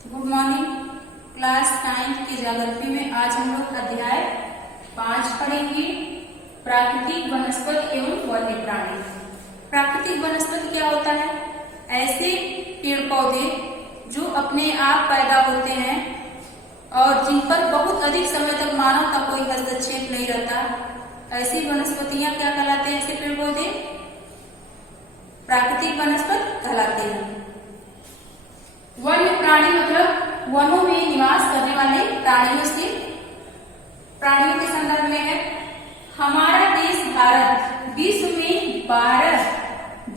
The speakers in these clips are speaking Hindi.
Good morning. क्लास 9 की ज्योग्राफी में आज हम लोग अध्याय 5 पढ़ेंगे, प्राकृतिक वनस्पति एवं वन्य प्राणी। प्राकृतिक वनस्पति क्या होता है? ऐसे पेड़ पौधे जो अपने आप पैदा होते हैं और जिन पर बहुत अधिक समय तक मानव का कोई हस्तक्षेप नहीं रहता, ऐसी वनस्पतियां क्या कहलाते हैं? ऐसे पेड़ पौधे प्राकृतिक वनस्पति कहलाते हैं। वन्य प्राणी मतलब वनों में निवास करने वाले प्राणियों के संदर्भ में है। हमारा देश भारत विश्व में 12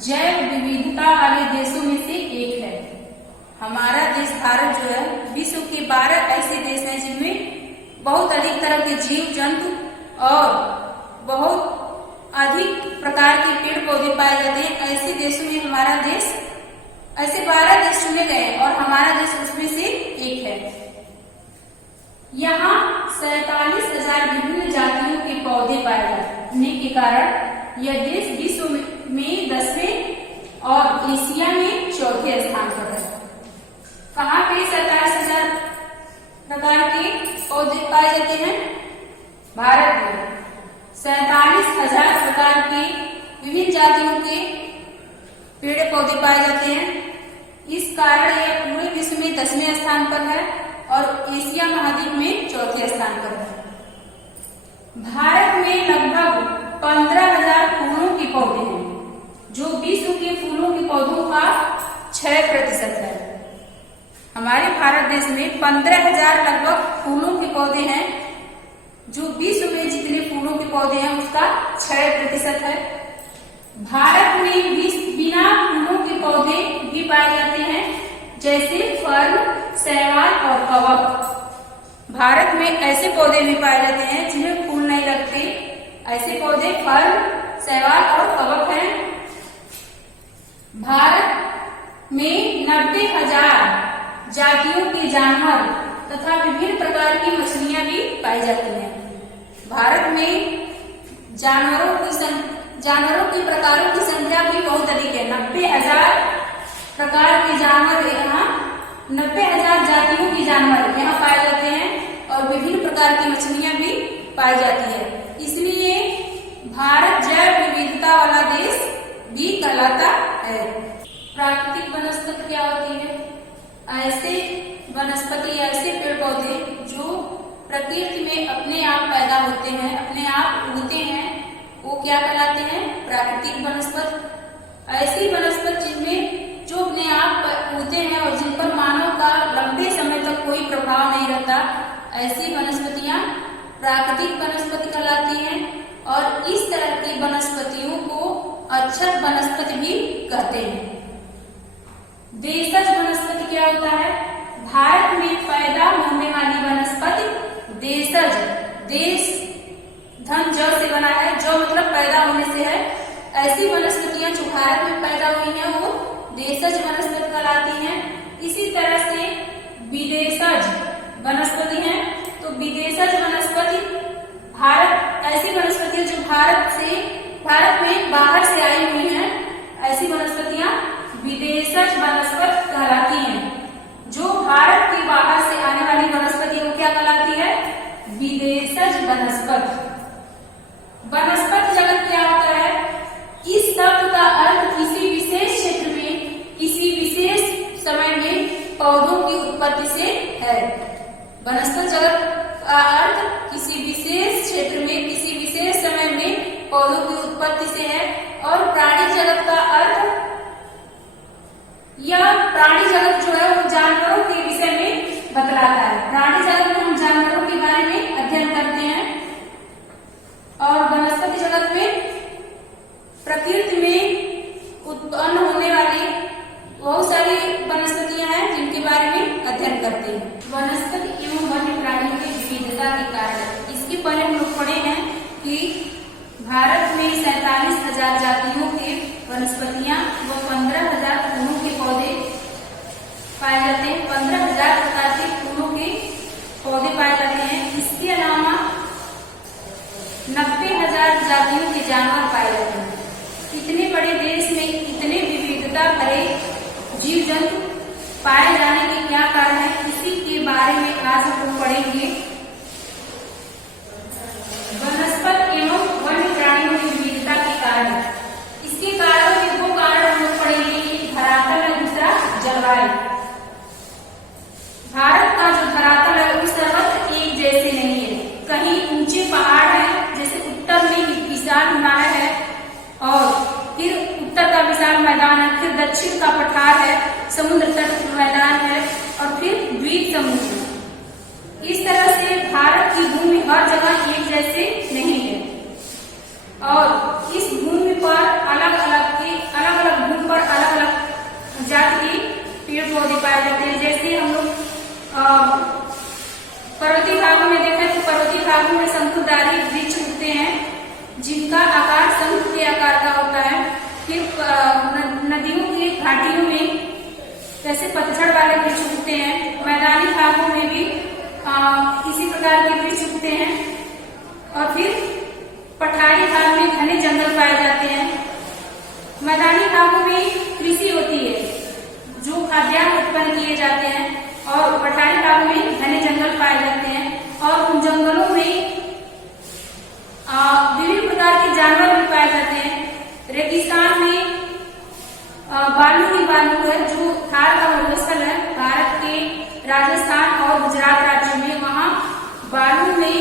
जैव विविधता वाले देशों में से एक है। हमारा देश भारत जो है विश्व के 12 ऐसे देश हैं जिनमें बहुत अधिक तरह के जीव जंतु और बहुत अधिक प्रकार के पेड़ पौधे पाए जाते हैं। ऐसे देशों में हमारा देश, ऐसे 12 देश चुने गए और हमारा देश उसमें से एक है। यहाँ 47,000 विभिन्न जातियों के पौधे पाए जाने के कारण यह देश विश्व में 10वें और एशिया में 4थे स्थान पर है। कहाँ पे 47,000 प्रकार के पौधे पाए जाते हैं? भारत में 47,000 प्रकार के विभिन्न जातियों के पेड़ पौधे पाए जाते हैं। इस कारण यह पूरे विश्व में 10वें स्थान पर है और एशिया महाद्वीप में 4थे स्थान पर है। भारत में लगभग 15,000 फूलों के पौधे हैं जो विश्व के फूलों के पौधों का 6% है। हमारे भारत देश में 15,000 लगभग फूलों के पौधे हैं जो विश्व में जितने फूलों के पौधे हैं उसका 6% है। भारत में बिना फूलों के पौधे भी पाए जाते हैं जैसे फर्न, शैवाल और कवक। भारत में ऐसे पौधे भी पाए जाते हैं जिनमें फूल नहीं लगते। ऐसे पौधे फर्न, शैवाल और कवक हैं। भारत में 90,000 जातियों के जानवर तथा विभिन्न प्रकार की मछलियां भी पाई जाती हैं। भारत में जानवरों के प्रकारों की संख्या भी बहुत अधिक है। 90,000 प्रकार के जानवर यहाँ 90,000 जातियों के जानवर यहाँ पाए जाते हैं और विभिन्न प्रकार की मछलियां भी पाई जाती है। इसलिए भारत जैव विविधता वाला देश भी कहलाता है। प्राकृतिक वनस्पति क्या होती है? ऐसे वनस्पति, ऐसे पेड़ पौधे जो प्रकृति में अपने आप पैदा होते हैं, अपने आप उगते हैं, वो क्या कहलाते हैं? प्राकृतिक वनस्पति। ऐसी वनस्पति जिनमें जो अपने आप उगते हैं और जिन पर मानव का लंबे समय तक कोई प्रभाव नहीं रहता, ऐसी वनस्पतियां प्राकृतिक वनस्पति कहलाती हैं। और इस तरह की वनस्पतियों को अच्छत वनस्पति भी कहते हैं। देशज वनस्पति क्या होता है? भारत में पैदा होने वाली वनस्पति देशज, देश धन ज से बना है, जो मतलब पैदा होने से है। ऐसी वनस्पतियां जो भारत में पैदा हुई हैं वो देशज वनस्पति कहलाती हैं। इसी तरह से विदेशज वनस्पति हैं। तो विदेशज वनस्पति ऐसी वनस्पतियां जो भारत में बाहर से आई हुई हैं, ऐसी वनस्पतियां विदेशज वनस्पति कहलाती हैं। जो भारत के बाहर से आने वाली वनस्पति वो क्या कहलाती है? विदेशज वनस्पति। वनस्पति जगत क्या होता है? इस शब्द का अर्थ किसी विशेष क्षेत्र में किसी विशेष समय में पौधों की उत्पत्ति से है। वनस्पति जगत का अर्थ किसी विशेष क्षेत्र में किसी विशेष समय में पौधों की उत्पत्ति से है। और प्राणी जगत का अर्थ, यह प्राणी जगत जो है वो जानवरों के विषय में बतलाता है। प्राणी जगत में हम जानवरों के बारे में अध्ययन करते हैं और वनस्पति जगत में प्रकृति में उत्पन्न होने वाली बहुत सारी वनस्पतियां हैं जिनके बारे में अध्ययन करते हैं। वनस्पति एवं वन्य प्राणियों की विविधता के कारण इसके पहले हम लोग पढ़े हैं कि भारत में 47,000 जातियों के वनस्पतियां व 15,000 फूलों के पौधे पाए जाते हैं। 15,000 प्रकार के फूलों के पौधे पाए जाते हैं। इसके अलावा 90,000 जातियों के जानवर पाए जाते हैं। इतने बड़े देश में इतने विविधता भरे जीव जंतु पाए जाने के क्या कारण है? इसी के बारे में आज हम लोग पढ़ेंगे। वनस्पति एवं वन्य प्राणियों की विविधता के कारण। इसके कारणों के दो कारण हम लोग पढ़ेंगे, एक धरातल है, दूसरा जलवायु। भारत का जो धरातल है वो सर्वत्र एक जैसे नहीं है। कहीं ऊंचे पहाड़ है, जैसे उत्तर में विशाल हिमालय है और फिर उत्तर का विशाल मैदान है, फिर दक्षिण का पठार है, समुद्र तट मैदान है और फिर द्वीप समूह। इस तरह से भारत की भूमि हर जगह एक जैसे नहीं है और इस भूमि पर अलग अलग भूमि पर अलग अलग जाति के पेड़ पौधे पाए जाते हैं। जैसे हम लोग पर्वतीय भागों में देखें तो पर्वतीय भागों में शंकुधारी वृक्ष उगते हैं जिनका आकार शंख के आकार का होता है। फिर नदियों की घाटियों में जैसे पतझड़ वाले वृक्ष उगते हैं। मैदानी भागों में भी इसी प्रकार के वृक्ष उगते हैं और फिर पठारी भाग में घने जंगल पाए जाते हैं। मैदानी भागों में कृषि होती है, जो खाद्यान्न उत्पन्न किए जाते हैं और पठारी भागों में घने जंगल पाए जाते हैं और उन जंगलों में विभिन्न प्रकार के जानवर भी पाए जाते हैं। रेगिस्तान में बालू ही बालू है, जो थार का मरुस्थल है भारत के राजस्थान और गुजरात राज्य में। वहाँ बालू में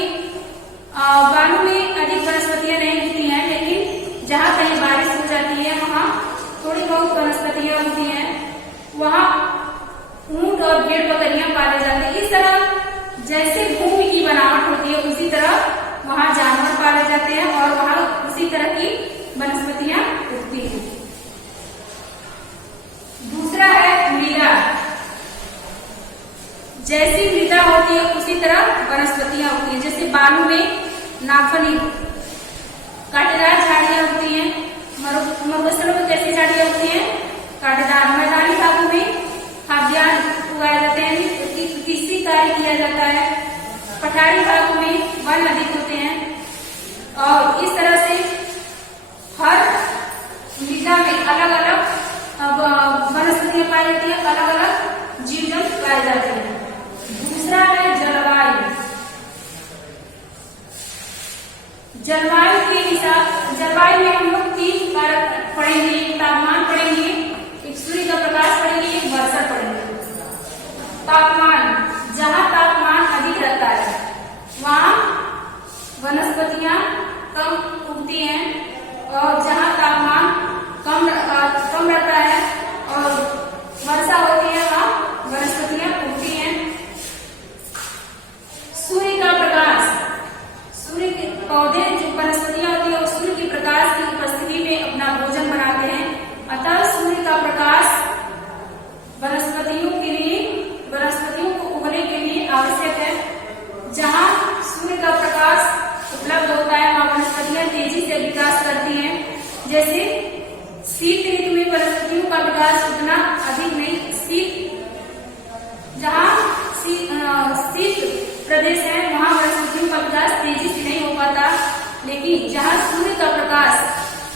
अधिक वनस्पतियां नहीं होती हैं, लेकिन जहाँ कहीं बारिश हो जाती है वहाँ थोड़ी बहुत वनस्पतियां होती हैं। वहाँ ऊंट और भेड़ बकरियां पाले जाते हैं। इस तरह जैसे भूमि की बनावट होती है उसी तरह वहाँ जानवर पाले जाते हैं और वहाँ उसी तरह की वनस्पतियां उगती हैं। दूसरा है मृदा। जैसी मृदा होती है उसी तरह वनस्पतियां होती हैं। जैसे बालू में नाफनी कांटेदार झाड़ियां होती हैं, मरुस्थल में कैसी झाड़ियां होती हैं, कांटेदार। मैदानी भागों में खाद्यान्न उगाए जाते हैं, कृषि कार्य किया जाता है। पठारी भागों में वन अधिक होते हैं और इस तरह से हर मृदा में अलग अलग वनस्पतियां पाई जाती है, अलग अलग जीव जंतु पाए जाते हैं। दूसरा है जलवायु। जलवायु में हम लोग 3 कारक पढ़ेंगे, तापमान पढ़ेंगे, एक सूर्य का प्रकाश पढ़ेंगे, एक वर्षा पढ़ेंगे। तापमान, जहाँ तापमान अधिक रहता है वहाँ वनस्पतियां कम उगती हैं और जहाँ तापमान कम रहता है और वर्षा होती है वहाँ वनस्पतियां उगती हैं। सूर्य का प्रकाश, सूर्य के पौधे जो वनस्पतियां होती है सूर्य के प्रकाश की उपस्थिति में अपना भोजन बनाते हैं। अतः सूर्य का प्रकाश वनस्पतियों को उगने के लिए आवश्यक है। जहाँ सूर्य का प्रकाश उपलब्ध होता है वहाँ वनस्पतियां तेजी से विकास करती हैं। जैसे शीत ऋतु में वनस्पतियों का विकास उतना अधिक नहीं, जहाँ शीत प्रदेश है वहाँ वनस्पतियों का विकास तेजी से नहीं हो पाता, लेकिन जहाँ सूर्य का प्रकाश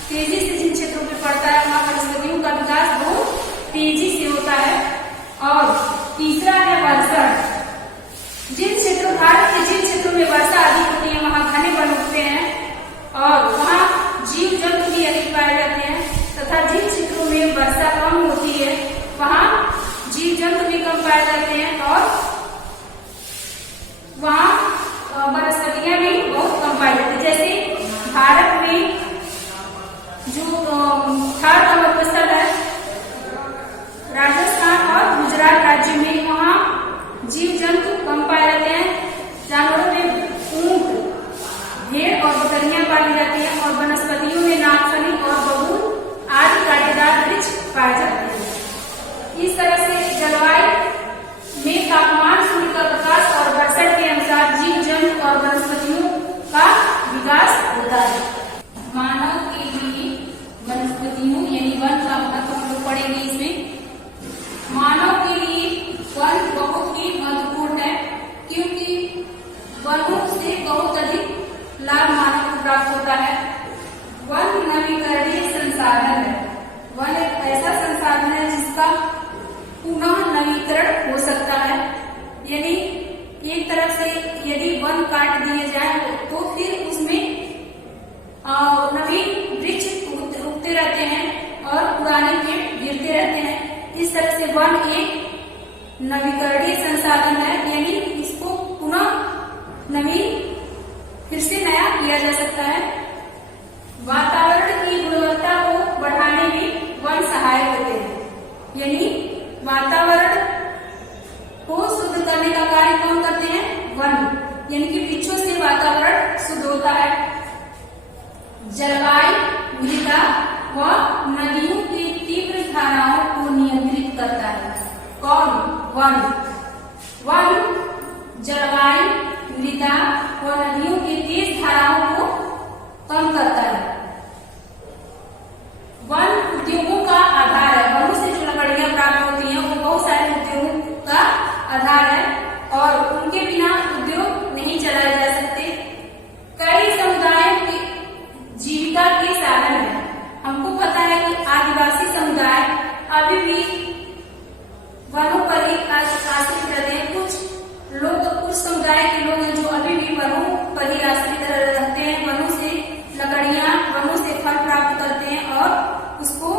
तेजी से जिन क्षेत्रों में पड़ता है वहाँ वनस्पतियों का विकास बहुत तेजी से होता है। और तीसरा है वर्षा। भारत के जिन क्षेत्रों में वर्षा अधिक होती है वहाँ घने वन उगते हैं और वहाँ जीव जंतु भी अधिक पाए जाते हैं, तथा जिन क्षेत्रों में वर्षा कम होती है वहाँ जीव जंतु भी कम पाए जाते हैं और वहाँ वनस्पतियां भी बहुत कम पाई जाती है। जैसे भारत में जो थार का मरुस्थल है राजस्थान और गुजरात राज्य में, वहाँ जीव जंतु कम पाए जाते हैं। जानवरों में ऊंट, भेड़ और बकरियां पाली जाती हैं और वनस्पतियों में नागफनी और बबूल आदि कांटेदार वृक्ष पाए जाते हैं। इस तरह से जलवायु में तापमान, सूर्य का प्रकाश और वर्षा के अनुसार जीव जंतु और वनस्पतियों का विकास होता है। मानव के लिए वनस्पतियों यानी वन का महत्व यानी एक तरफ से यदि वन काट दिए जाए तो फिर उसमें नवीन वृक्ष उगते रहते हैं और पुराने पेड़ गिरते रहते हैं। इस तरह से वन एक नवीकरणीय संसाधन है, यानी इसको पुनः नवीन फिर से नया किया जा सकता है। वातावरण की गुणवत्ता को बढ़ाने में वन सहायक होते हैं, यानी वातावरण को शुद्ध करने का कार्य कौन करते हैं? वन, यानी कि वृक्षों से वातावरण शुद्ध होता है। जलवायु, मृदा व नदियों की तीव्र धाराओं को नियंत्रित करता है। कौन? वन। वन जलवायु, मृदा व नदियों की तेज धाराओं को कम करता है। वन उद्योगों का आधार है। वनों से जो लकड़ियां प्राप्त होती हैं वो बहुत सारे उद्योगों का आधार है और उनके बिना उद्योग नहीं चलाए जा सकते। कई समुदायों की जीविका के साधन है। हमको पता है कि आदिवासी समुदाय अभी भी वनों पर ही आश्रित रहते हैं। कुछ समुदाय के लोग हैं जो अभी भी वनों पर ही आश्रित रहते हैं। वनों से लकड़ियां, वनों से फल प्राप्त करते हैं और उसको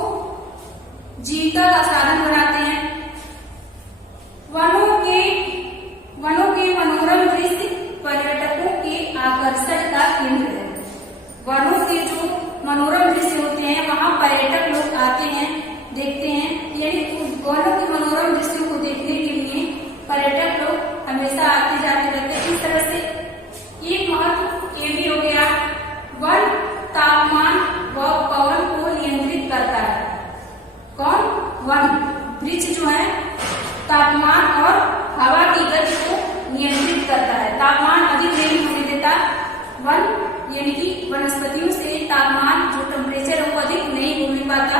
जीविका का साधन बनाते हैं। वनों के मनोरम दृश्य पर्यटकों के आकर्षण का केंद्र है। वनों के जो मनोरम दृश्य होते हैं वहां पर्यटक लोग आते हैं, देखते हैं, यानी वनों के मनोरम दृश्यों को देखने के लिए पर्यटक लोग हमेशा आते जाते रहते हैं। इस तरह से एक महत्व ये भी हो गया, वन तापमान व पवन को नियंत्रित करता है। कौन? वन। वृक्ष जो है तापमान और हवा की गति को नियंत्रित करता है। तापमान अधिक नहीं होने देता। वन यानी कि वनस्पतियों से तापमान जो टेम्परेचर है वो अधिक नहीं होने पाता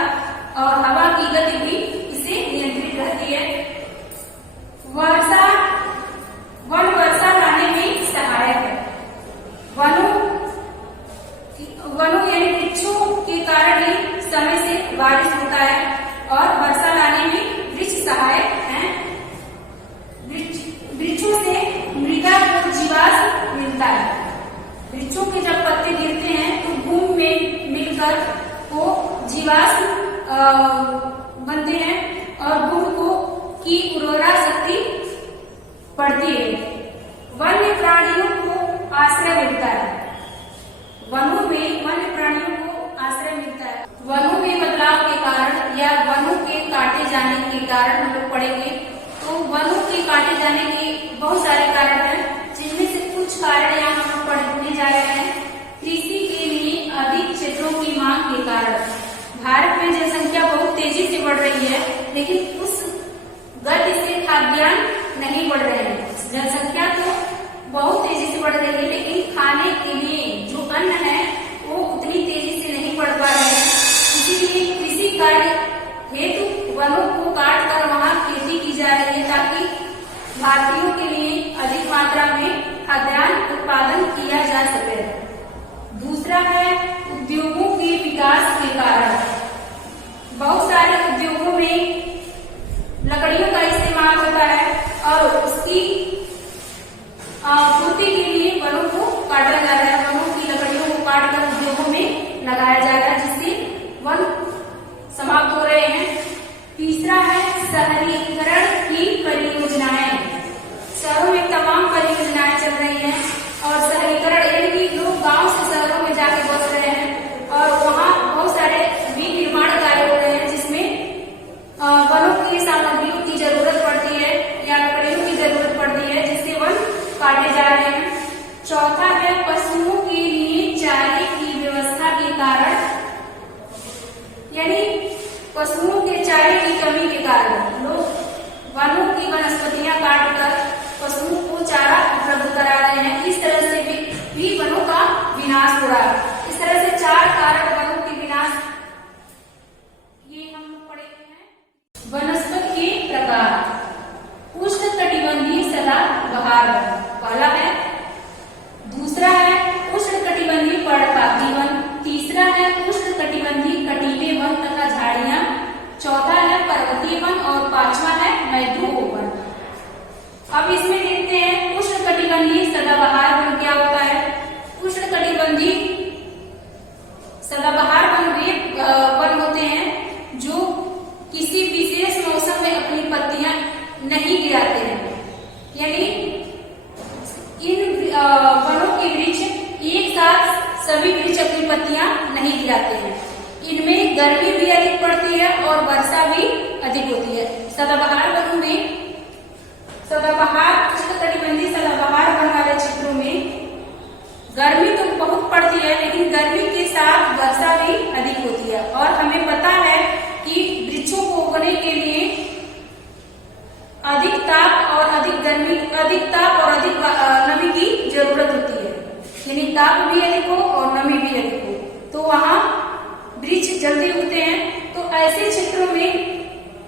और हवा की गति भी इससे नियंत्रित रहती है। वन वर्षा लाने में सहायक है। वनों यानी वृक्षों के कारण ही समय से बारिश होता है और वर्षा लाने में वृक्ष सहायक हैं। वृक्षों से मृदा को जीवाश्म मिलता है। वृक्षों के जब पत्ते गिरते हैं तो भूमि में मिलकर वो जीवाश्म बनते हैं और भूमि को की उर्वरा शक्ति बढ़ती है। वन्य प्राणियों को आश्रय मिलता है। वनों में वन्य प्राणियों को आश्रय मिलता है। वनों में बदलाव के कारण या वनों के काटे जाने के कारण हम लोग पढ़ेंगे तो वनों के काटे जाने के बहुत सारे कारण हैं, जिनमें से कुछ कारण यहाँ हम लोग पढ़ने जा रहे हैं। कृषि के लिए अधिक क्षेत्रों की मांग के कारण भारत में जनसंख्या बहुत तेजी से बढ़ रही है, लेकिन उस गति से खाद्यान्न नहीं बढ़ रहे हैं। जनसंख्या तो बहुत तेजी से बढ़ रही है लेकिन खाने के लिए जो अन्न है वो उतनी तेजी से नहीं बढ़ पा रहे हैं। इसीलिए कृषि कार्य हेतु वनों को काट कर वहाँ खेती की जा रही है ताकि भारतीयों के लिए अधिक मात्रा में खाद्यान्न उत्पादन किया जा सके। दूसरा है उद्योगों के विकास के कारण। बहुत सारे उद्योगों में लकड़ियों का इस्तेमाल होता है और उसकी पूर्ति के लिए वनों को काटा जा रहा है। वनों की लकड़ियों को काटकर उद्योगों में लगाया जा रहा है जिससे वन समाप्त हो रहे हैं। तीसरा है शहरीकरण की परियोजनाएं। शहरों में तमाम परियोजनाएं चल रही हैं और शहरीकरण यानी कि लोग गांव से शहरों में जाके बस रहे हैं और वहाँ बहुत सारे विनिर्माण कार्य हो रहे हैं जिसमें वनों की सामग्रियों की जरूरत पड़ती है या लकड़ियों की जरूरत पड़ती है जिससे वन काटे जा रहे हैं। चौथा है पशुओं के लिए चारे की व्यवस्था के कारण, यानी पशुओं के चारे की कमी के कारण लोग वनों की वनस्पतियां काटकर पशुओं को चारा उपलब्ध करा रहे हैं। इस तरह से भी वनों का विनाश हो रहा है। इस तरह से चार कारण वनों के विनाश ये हम लोग पढ़े हैं। वनस्पति के प्रकार। उष्णकटिबंधीय सदाबहार वन पहला है। दूसरा है उष्णकटिबंधीय पर्णपाती वन। तीसरा है उष्णकटिबंधीय कटीले वन तथा झाड़ियां। चौथा है पर्वतीय वन और पांचवा है मैदानी वन। अब इसमें सदाबहार वन क्या होता है? उष्णकटिबंधीय सदाबहार वन वे वन होते हैं जो किसी विशेष मौसम में अपनी पत्तियां नहीं गिराते हैं। यानी इन वनों के वृक्ष एक साथ सभी वृक्ष अपनी पत्तियां नहीं गिराते हैं। इनमें गर्मी भी अधिक पड़ती है और वर्षा भी अधिक होती है। सदाबहार वनों में उष्णकटिबंधीय सदाबहार वन वाले क्षेत्रों में गर्मी तो बहुत पड़ती है, लेकिन गर्मी के साथ वर्षा भी अधिक होती है। और हमें पता है कि वृक्षों को उगने के लिए अधिक ताप और अधिक नमी की जरूरत होती है। यानी ताप भी अधिक हो और नमी भी अधिक हो तो वहाँ वृक्ष जल्दी उगते हैं। तो ऐसे क्षेत्रों में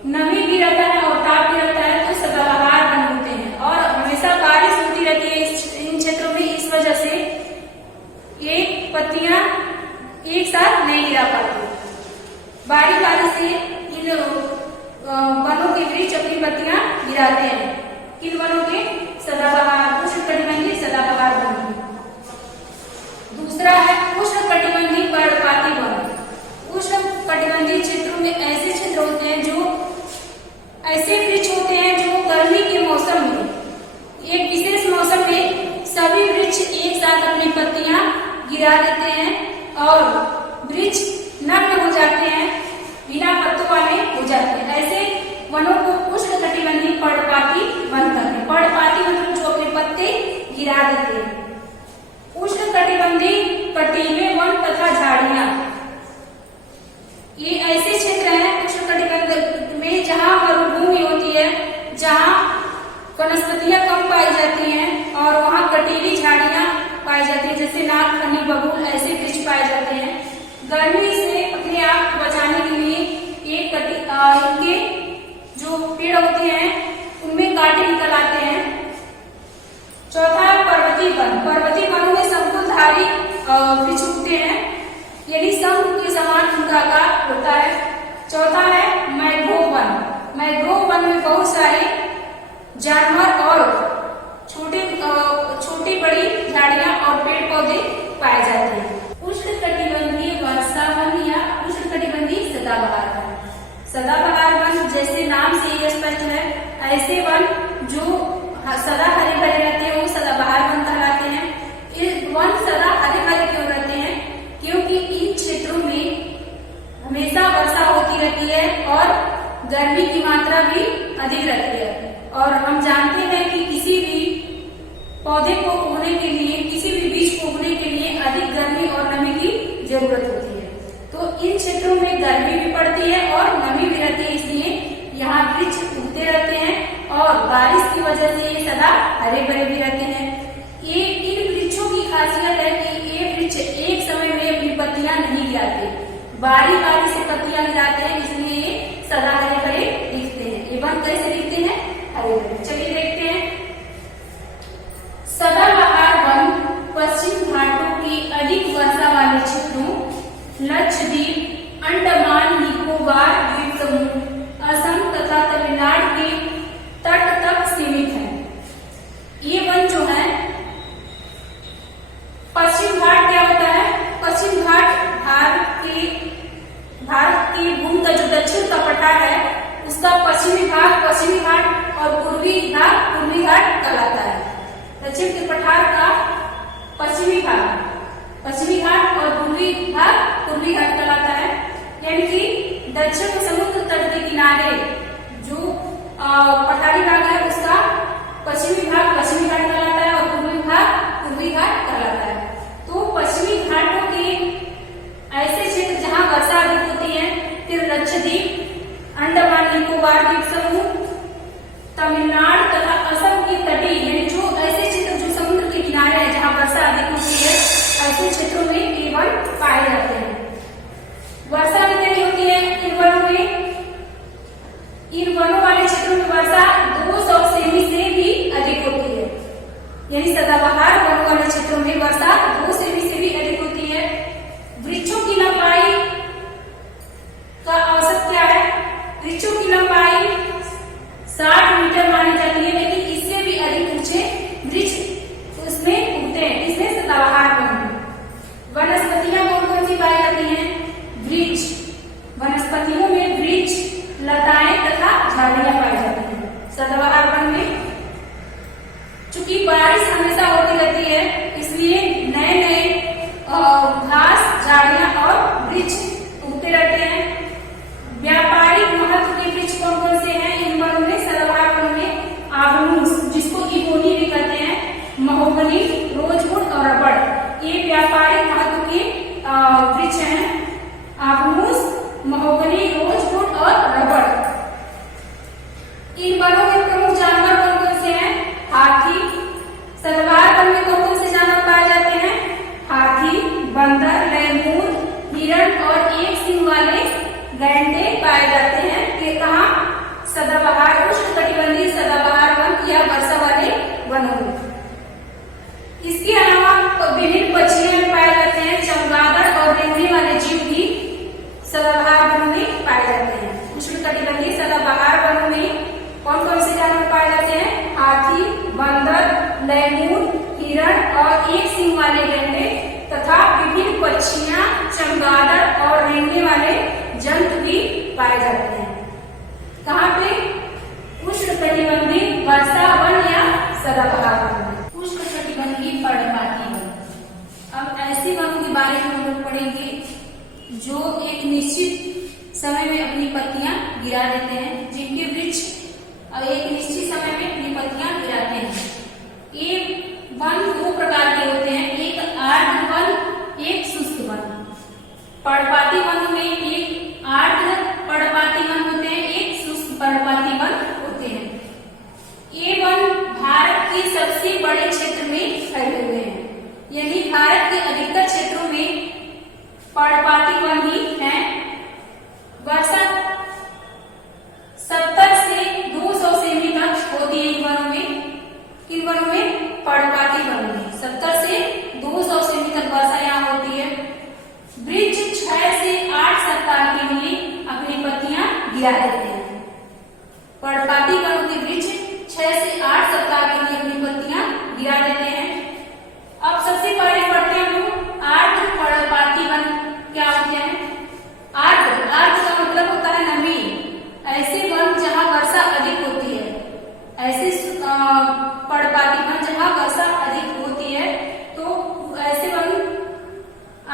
नमी भी रहता है और ताप भी रहता है, तो सदाबहार वन होते हैं। और हमेशा बारिश होती रहती है इन क्षेत्रों में, इस वजह से ये पत्तियां एक साथ नहीं गिरा पाती। बारी बारी से इन वनों के वृक्ष अपनी पत्तियां गिराते हैं। किन वनों के? सदाबहार उष्णकटिबंधीय सदाबहार वन। दूसरा है उष्णकटिबंधीय पर्णपाती वन। उष्णकटिबंधीय क्षेत्रों में ऐसे क्षेत्र होते हैं जो ऐसे वृक्ष होते हैं जो गर्मी के मौसम में, एक विशेष मौसम में सभी वृक्ष एक साथ अपनी पत्तियां गिरा देते हैं और वृक्ष नग्न हो जाते हैं, बिना पत्तों वाले हो जाते हैं। ऐसे वनों को उष्णकटिबंधीय पर्णपाती वन कहते हैं। पर्णपाती मतलब जो अपने पत्ते गिरा देते हैं। उष्णकटिबंधीय कटीले वन तथा झाड़ियां, ये ऐसे क्षेत्र हैं उष्णकटिबंध में जहाँ मरुभूमि होती है, जहाँ वनस्पतियां कम पाई जाती हैं और वहाँ कटीली झाड़ियां पाई जाती है, जैसे नाग, खनी, बबूल ऐसे वृक्ष पाए जाते हैं। गर्मी से अपने आप को बचाने के लिए इनके जो पेड़ होते हैं उनमें कांटे निकल आते हैं। चौथा है पर्वतीय वन। पर्वतीय वनों में समतलधारी वृक्ष उगते हैं, यानी शंख के समान उनका आकार होता है। चौथा है मैंग्रोव वन। मैंग्रोव वन में बहुत सारे जानवर और छोटी बड़ी झाड़ियां और पेड़ पौधे पाए जाते हैं। उष्णकटिबंधीय वर्षा वन या उष्णकटिबंधीय सदाबहार वन। सदाबहार वन जैसे नाम से ही स्पष्ट है, ऐसे वन जो सदा हरे भरे रहते हैं वो सदाबहार वन कहलाते हैं। ये वन सदा हरे भरे क्यों रहते हैं? क्योंकि इन क्षेत्रों में हमेशा वर्षा होती रहती है और गर्मी की मात्रा भी अधिक रहती है। और हम जानते हैं कि किसी भी पौधे को उगने के लिए, किसी भी बीज को उगने के लिए अधिक गर्मी और नमी की जरूरत होती है। तो इन क्षेत्रों में गर्मी भी पड़ती है और नमी भी रहती है, इसलिए यहाँ वृक्ष उगते रहते हैं और बारिश की वजह से ये सदा हरे भरे भी रहते हैं। ये इन वृक्षों की खासियत है कि ये वृक्ष एक समय में अपनी पत्तियां नहीं गिराते, बारी बारी से पत्तियां गिराते हैं, इसलिए ये सदा हरे भरे दिखते हैं। ये वन कैसे दिखते हैं? हरे भरे। चलिए देखते हैं। सदाबहार वन पश्चिम घाटों की अधिक वर्षा वाले क्षेत्रों, लक्षद्वीप, अंडमान निकोबार द्वीप समूह, असम तथा तमिलनाडु के तट तक सीमित है। ये वन जो है पश्चिम घाट क्या होता है? पश्चिम घाट भारत की भूमि का जो दक्षिण का पठार है उसका पश्चिमी घाट और पूर्वी घाट कहलाता है। दक्षिण के पठार का पश्चिमी घाट और पूर्वी घाट कहलाता है। यानी कि दक्षिण समुद्र तट के किनारे जो पठारी भाग है उसका पश्चिमी घाट कहलाता है और पूर्वी घाट कहलाता है। तो पश्चिमी घाटों के ऐसे क्षेत्र जहाँ वर्षा अधिक होती है, फिर लक्षद्वीप, अंडमान निकोबार द्वीप समूह, तमिलनाडु तथा असम की तटीय, यानी जो ऐसे क्षेत्र जो समुद्र के किनारे है जहाँ वर्षा अधिक होती है, ऐसे क्षेत्रों में ये वन पाए जाते हैं। वर्षा कितनी होती है इन वनों में? इन वनों वाले क्षेत्रों में वर्षा 200 सेमी से भी अधिक होती है। यानी सदाबहार वनों वाले क्षेत्रों में वर्षा 2 सेमी से भी अधिक होती है। वृक्षों की लंबाई का औसत क्या है? वृक्षों की लंबाई 60 मीटर मानी जाती है, लेकिन इससे भी अधिक ऊंचे वृक्ष उसमें चूंकि बारिश हमेशा होती रहती है, इसलिए नए नए घास, झाड़ियां और वृक्ष उगते रहते हैं। व्यापारिक महत्व के वृक्ष कौन कौन से हैं इन वनों में? सदाबहार वनों में आबनूस, जिसको इबोनी भी कहते हैं, महोगनी, रोजवुड और रबड़, ये व्यापारिक महत्व के वृक्ष हैं। आबनूस, महोगनी, रोजवुड और रबड़। इन वनों में प्रमुख जानवर कौन कौन से हैं? हाथी। सदाबहार वन में कौन कौन से जानवर पाए जाते हैं? हाथी, बंदर, लैमूर, हिरण और एक सींग वाले गैंडे पाए जाते हैं। ये कहाँ? सदाबहार, उष्णकटिबंधीय सदाबहार वन या वर्षा वाले वनों में। इसके अलावा विभिन्न पक्षियां पाए जाते हैं। चमगादड़ और रेंगने वाले जीव भी सदाबहार वनों में पाए जाते हैं। उष्णकटिबंधीय सदाबहार वनों में कौन कौन से जानवर पाए जाते हैं? हाथी, बंदर, लैमूर, हिरण और एक सींग वाले गैंडे तथा विभिन्न पक्षियां, चमगादड़ और रेंगने वाले जंतु भी पाए जाते हैं। कहाँ पे? उष्णकटिबंधीय वर्षा वन या सदाबहार वन। उष्णकटिबंधीय पर्णपाती वन। अब ऐसे वनों के बारे में हम लोग पढ़ेंगे जो एक निश्चित समय में अपनी पत्तियां गिरा देते हैं, जिनके वृक्ष एक निश्चित समय में अपनी पत्तियां गिराते हैं। ये वन दो प्रकार के होते हैं, एक आर्द्र वन, एक शुष्क वन। पर्णपाती वन में एक आर्द्र पर्णपाती वन होते हैं, एक शुष्क पर्णपाती वन होते हैं। ये वन भारत के सबसे बड़े क्षेत्र में फैले हुए हैं, यानी भारत के अधिकतर क्षेत्रों में पर्णपाती वन ही हैं। वर्षा 70 से 200 सेमी तक होती है इन वनों में। किन वनों में? पर्णपाती वनों में 70 से 200 सेमी तक वर्षा यहाँ होती है। वृक्ष 6 से 8 सप्ताह के लिए अपनी पत्तियां गिरा देते हैं। पर्णपाती वनों के वृक्ष 6 से 8 सप्ताह के लिए अपनी पत्तियां गिरा देते हैं। अब सबसे पहले पढ़ते हैं हम आर्द्र पर्णपाती वन क्या होते हैं। आर्द्र का मतलब होता है नमी। ऐसे वन जहाँ वर्षा अधिक होती है, ऐसे पर्णपाती वन जहाँ वर्षा अधिक होती है, तो ऐसे वन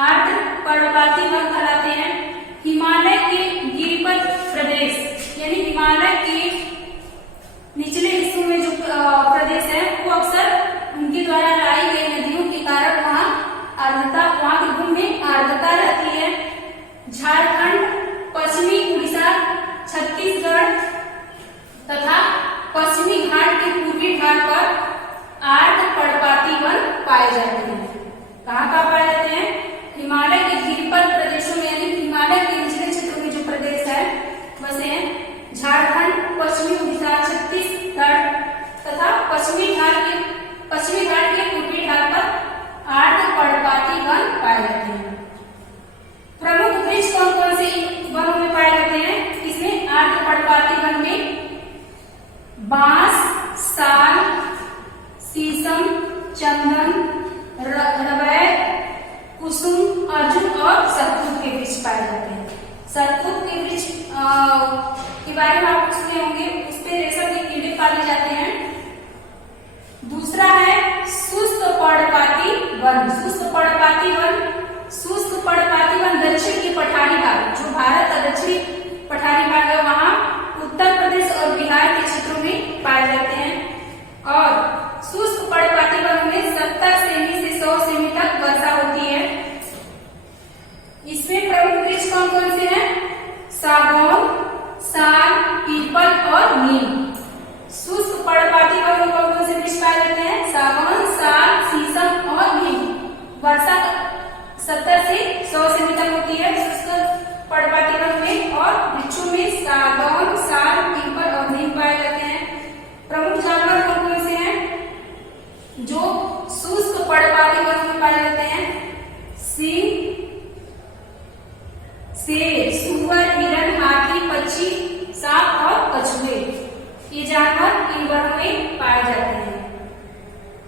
आर्द्र पर्णपाती वन कहलाते हैं। हिमालय के गिरिपथ प्रदेश, यानी हिमालय के निचले हिस्सों में जो प्रदेश है, वो अक्सर उनके द्वारा लाई गई नदियों के कारण वहाँ के भूमि में आर्द्रता रहती है। झारखंड, पश्चिमी उड़ीसा, छत्तीसगढ़ तथा पश्चिमी घाट के पूर्वी घाट पर आर्द्र पर्णपाती वन पाए जाते हैं। कहाँ पाए जाते हैं? हिमालय के गिरिपथ प्रदेशों में, यानी हिमालय के निचले क्षेत्रों में जो प्रदेश है वैसे हैं झारखंड, पश्चिमी उड़ीसा, छत्तीसगढ़ तथा पश्चिमी घाट के पूर्वी घाट पर आर्द्र पर्णपाती वन पाए जाते हैं। प्रमुख वृक्ष कौन कौन से वनों में पाए जाते हैं? इसमें आर्द्र पर्णपाती वन में बांस, साल, शीशम, चंदन, रवैया, कुसुम, अर्जुन और सरकूत के वृक्ष पाए जाते हैं। सरकूत के वृक्ष के बारे में आप सुने होंगे, उस पे रेशम के कीड़े पाले जाते हैं। दूसरा है शुष्क पर्णपाती वन। शुष्क पर्णपाती वन दक्षिण के पठारी भाग, जो भारत का दक्षिणी पठारी भाग है, वहाँ उत्तर प्रदेश और बिहार के क्षेत्रों में पाए जाते हैं। और शुष्क पर्णपाती वनों में 70 सेमी से 100 सेमी तक वर्षा होती है। इसमें प्रमुख वृक्ष कौन कौन से हैं? सागौन, साल, पीपल और नीम। शुष्क पर्णपाती वनों में कौन कौन से वृक्ष पाए जाते हैं? सागौन, साल, शीशम और नीम। वर्षा 70 से 100 सेमी तक होती है शुष्क पर्णपाती वन में, और वृक्षों में सागौन, साल, पीपल और नीम पाए जाते हैं। प्रमुख जानवर कौन कौन से हैं जो शुष्क पर्णपाती वनों में पाए जाते हैं? सिंह, शेर, सुअर, हिरण, हाथी, पक्षी, सांप और कछुए। ये जानवर इन वनों में पाए जाते हैं।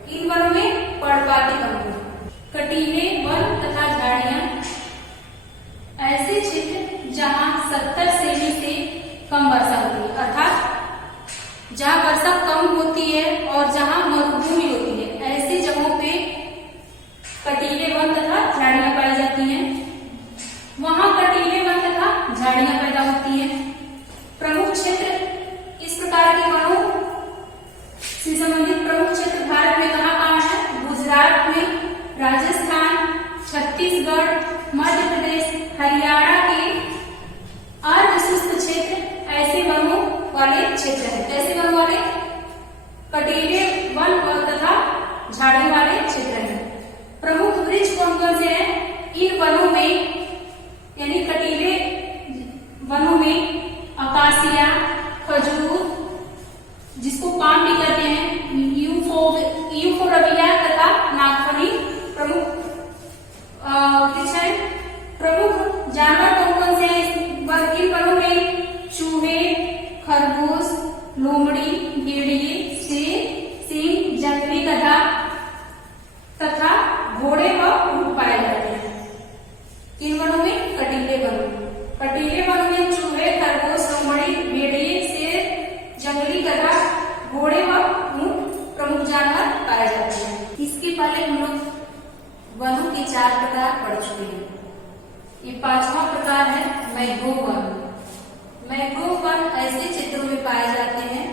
इन वनों में पर्णपाती वन में कटीले वन तथा झाड़ियां ऐसे क्षेत्र जहां 70 सेमी से कम वर्षा होती है, अर्थात जहां वर्षा कम होती है और जहां मरुभूमि होती है। कटीले वन तथा झाड़ी वाले क्षेत्र हैं। प्रमुख वृक्ष कौन कौन से हैं? इन वनों में यानी कटीले वनों में अकासिया, खजूर जिसको पाम भी कहते हैं, यूफोरबिया तथा नागफनी प्रमुख वृक्ष है। प्रमुख जानवर कौन कौन से हैं इन वनों में? चूहे, खरगोश, लोमड़ी, भेड़िए, शेर, सिंह, जंगली गधा तथा घोड़े व ऊंट पाए जाते हैं। किन वनों में? कटीले वनों में। कटीले वनों में चूहे, खरगोश, लोमड़ी, भेड़िए, शेर, जंगली गधा, घोड़े व ऊंट प्रमुख जानवर पाए जाते हैं। इसके पहले हम लोग वनों के 4 प्रकार पढ़ चुके हैं। ये 5वां प्रकार है मैंग्रोव वन। मैंग्रोव वन ऐसे क्षेत्रों में पाए जाते हैं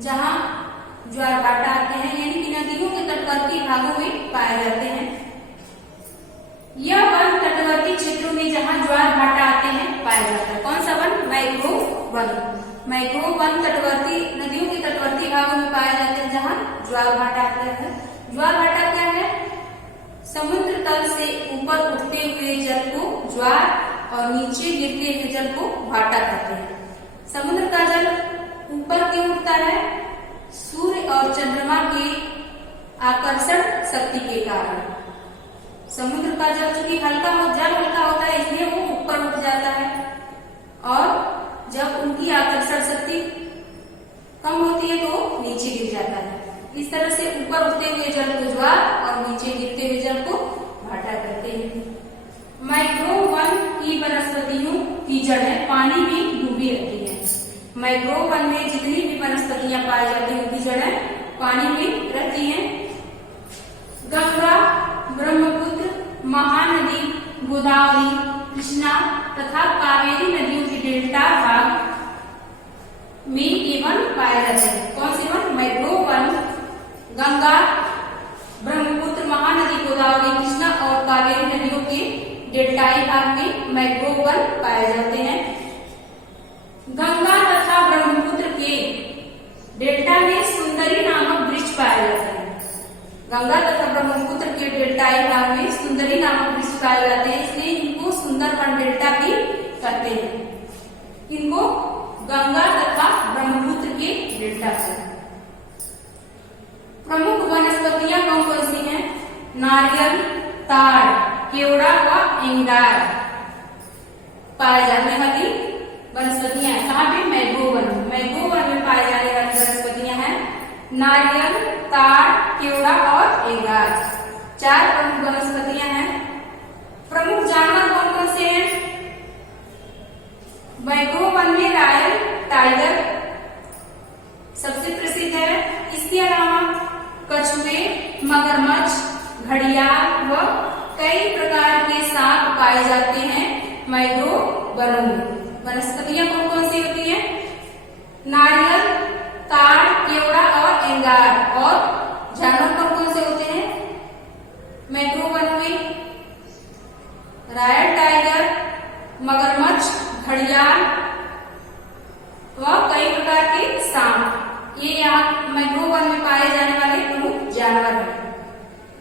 जहां ज्वार भाटा आते हैं, यानी कि नदियों के तटवर्ती भागों में पाए जाते हैं। यह वन तटवर्ती क्षेत्रों में जहां ज्वार भाटा आते हैं पाया जाता है। कौन सा one? Mangrove one. Mangrove one तटवर्ती नदियों के तटवर्ती भागों में पाए जाते हैं जहां ज्वार भाटा आता है। ज्वार भाटा क्या है? समुद्र तल से ऊपर उठते हुए जल को ज्वार और नीचे गिरते हुए जल को भाटा कहते हैं। समुद्र का जल ऊपर क्यों उठता है? सूर्य और चंद्रमा के आकर्षण शक्ति के कारण। समुद्र का जल चूंकि हल्का होता है इसलिए वो ऊपर उठ जाता है, और जब उनकी आकर्षण शक्ति कम होती है तो नीचे गिर जाता है। इस तरह से ऊपर उठते हुए जल को ज्वार और नीचे गिरते हुए जल को भाटा कहते हैं। मैंग्रोव वन की वनस्पतियों की जड़ें पानी में डूबी रहती हैं। मैंग्रोव वन में जितनी भी वनस्पतियां पाई जाती हैं उनकी जड़ें पानी में रहती हैं। गंगा, ब्रह्मपुत्र, महानदी, गोदावरी, कृष्णा तथा कावेरी नदियों के डेल्टा भाग में ये वन पाए जाते हैं। कौन से one? Mangrove one Ganga, Brahmaputra, Mahanadi, Godavari, Krishna और कावेरी नदियों के डेल्टाई भाग में मैंग्रोव वन पाए जाते हैं। गंगा तथा ब्रह्मपुत्र के डेल्टा में सुंदरी नामक वृक्ष पाया जाता है। गंगा तथा ब्रह्मपुत्र के डेल्टाई भाग में सुंदरी नामक वृक्ष पाए जाते हैं, इसलिए इनको सुंदरवन डेल्टा भी कहते हैं। इनको गंगा तथा ब्रह्मपुत्र के डेल्टा से। प्रमुख वनस्पतियां कौन कौन सी हैं? नारियल, ताड़, केवड़ा व एंगार पाए जाने वाली वनस्पतियां हैं। कहाँ पे? Mangrove one. मैंग्रोव वन में पाए जाने वाली वनस्पतियां हैं नारियल, ताड़, केवड़ा और एंगार। 4 प्रमुख वनस्पतियां हैं। प्रमुख जानवर कौन कौन से हैं? मैंग्रोव वन में रॉयल टाइगर सबसे प्रसिद्ध है। इसके अलावा कछुए, मगरमच्छ, घड़ियाल व कई प्रकार के सांप पाए जाते हैं मैंग्रोव वनों में। वनस्पतियां कौन कौन सी होती हैं? नारियल, ताड़, केवड़ा और एंगार। और जानवर कौन कौन से होते हैं मैंग्रोव वन में? रॉयल टाइगर, मगरमच्छ, घड़ियाल व कई प्रकार के सांप। ये यहाँ मैंग्रोव वन में पाए जाने वाले प्रमुख जानवर हैं।